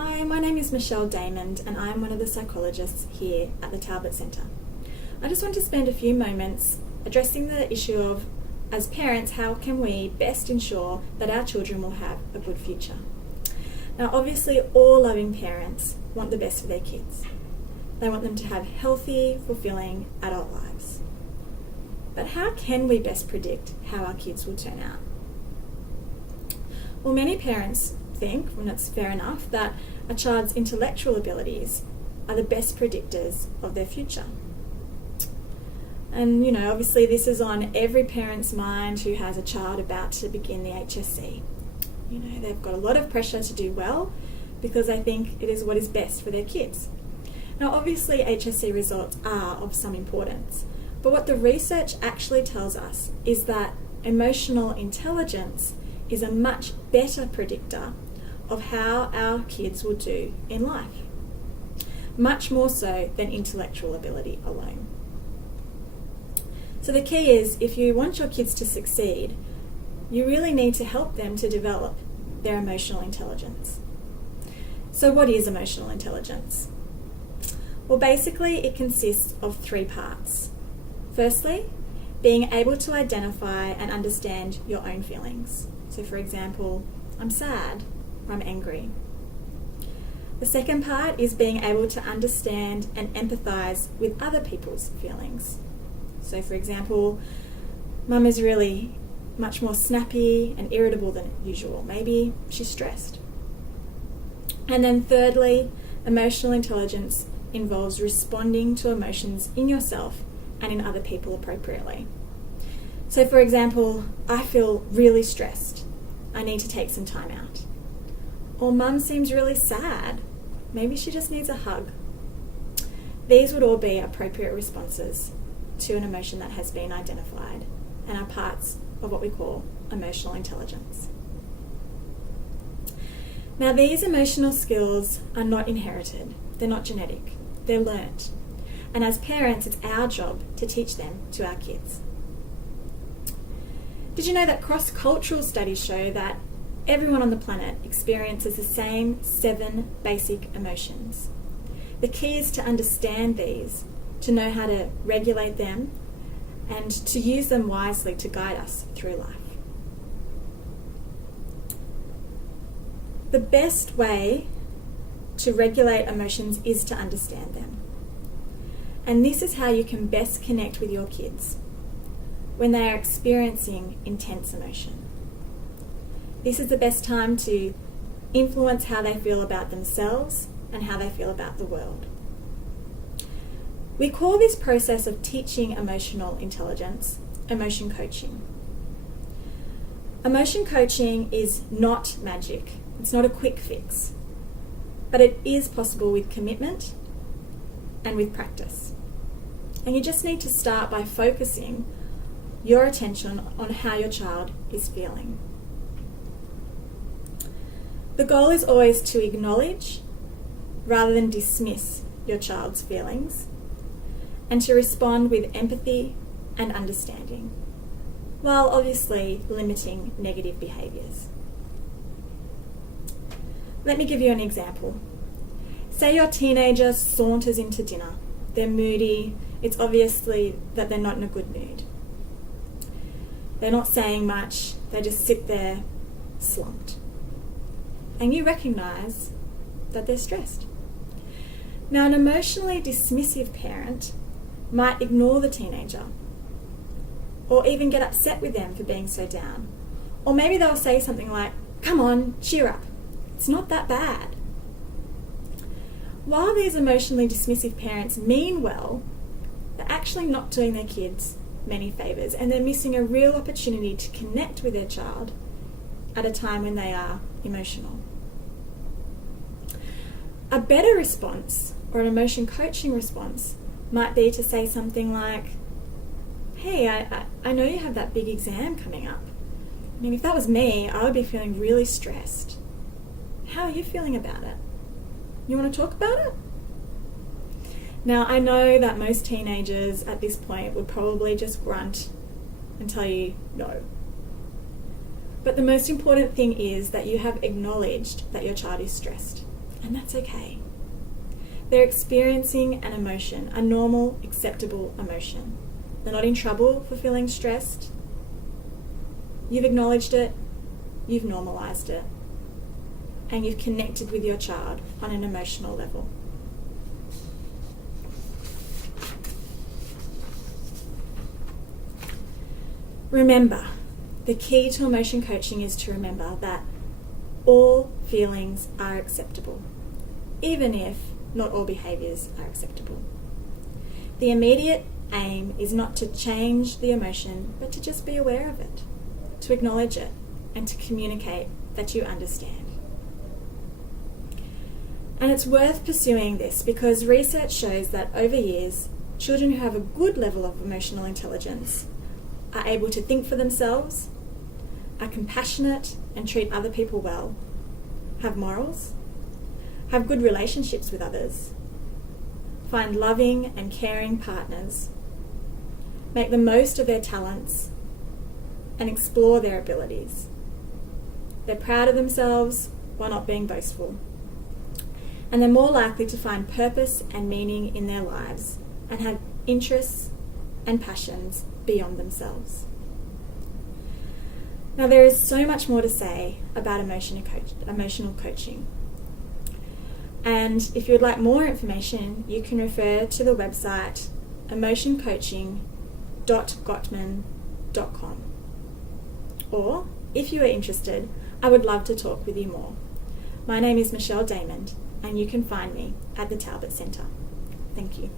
Hi, my name is Michelle Daymond and I'm one of the psychologists here at the Talbot Centre. I just want to spend a few moments addressing the issue of, as parents, how can we best ensure that our children will have a good future? Now, obviously, all loving parents want the best for their kids. They want them to have healthy, fulfilling adult lives. But how can we best predict how our kids will turn out? Well, many parents think, and it's fair enough, that a child's intellectual abilities are the best predictors of their future. And, obviously this is on every parent's mind who has a child about to begin the HSC. They've got a lot of pressure to do well because they think it is what is best for their kids. Now, obviously HSC results are of some importance, but what the research actually tells us is that emotional intelligence is a much better predictor of how our kids will do in life, much more so than intellectual ability alone. So the key is, if you want your kids to succeed, you really need to help them to develop their emotional intelligence. So what is emotional intelligence? Well, basically it consists of three parts. Firstly, being able to identify and understand your own feelings. So for example, I'm sad, or I'm angry. The second part is being able to understand and empathise with other people's feelings. So for example, Mum is really much more snappy and irritable than usual. Maybe she's stressed. And then thirdly, emotional intelligence involves responding to emotions in yourself and in other people appropriately. So for example, I feel really stressed. I need to take some time out. Or Mum seems really sad. Maybe she just needs a hug. These would all be appropriate responses to an emotion that has been identified and are parts of what we call emotional intelligence. Now, these emotional skills are not inherited. They're not genetic. They're learnt. And as parents, it's our job to teach them to our kids. Did you know that cross-cultural studies show that everyone on the planet experiences the same 7 basic emotions? The key is to understand these, to know how to regulate them, and to use them wisely to guide us through life. The best way to regulate emotions is to understand them. And this is how you can best connect with your kids when they are experiencing intense emotion. This is the best time to influence how they feel about themselves and how they feel about the world. We call this process of teaching emotional intelligence emotion coaching. Emotion coaching is not magic. It's not a quick fix, but it is possible with commitment and with practice. And you just need to start by focusing your attention on how your child is feeling. The goal is always to acknowledge rather than dismiss your child's feelings, and to respond with empathy and understanding, while obviously limiting negative behaviours. Let me give you an example. Say your teenager saunters into dinner. They're moody. It's obviously that they're not in a good mood. They're not saying much. They just sit there slumped. And you recognise that they're stressed. Now, an emotionally dismissive parent might ignore the teenager, or even get upset with them for being so down. Or maybe they'll say something like, "Come on, cheer up. It's not that bad." While these emotionally dismissive parents mean well, they're actually not doing their kids many favours, and they're missing a real opportunity to connect with their child at a time when they are emotional. A better response, or an emotion coaching response, might be to say something like, "Hey, I know you have that big exam coming up. I mean, if that was me, I would be feeling really stressed. How are you feeling about it? You want to talk about it?" Now, I know that most teenagers at this point would probably just grunt and tell you no. But the most important thing is that you have acknowledged that your child is stressed. and that's okay. They're experiencing an emotion, a normal, acceptable emotion. They're not in trouble for feeling stressed. You've acknowledged it, you've normalised it, and you've connected with your child on an emotional level. Remember, the key to emotion coaching is to remember that all feelings are acceptable, even if not all behaviours are acceptable. The immediate aim is not to change the emotion, but to just be aware of it, to acknowledge it, and to communicate that you understand. And it's worth pursuing this because research shows that over years, children who have a good level of emotional intelligence are able to think for themselves, are compassionate and treat other people well, have morals, have good relationships with others, find loving and caring partners, make the most of their talents, and explore their abilities. They're proud of themselves while not being boastful. And they're more likely to find purpose and meaning in their lives and have interests and passions beyond themselves. Now, there is so much more to say about emotional coaching. And if you would like more information, you can refer to the website emotioncoaching.gottman.com. Or, if you are interested, I would love to talk with you more. My name is Michelle Daymond, and you can find me at the Talbot Centre. Thank you.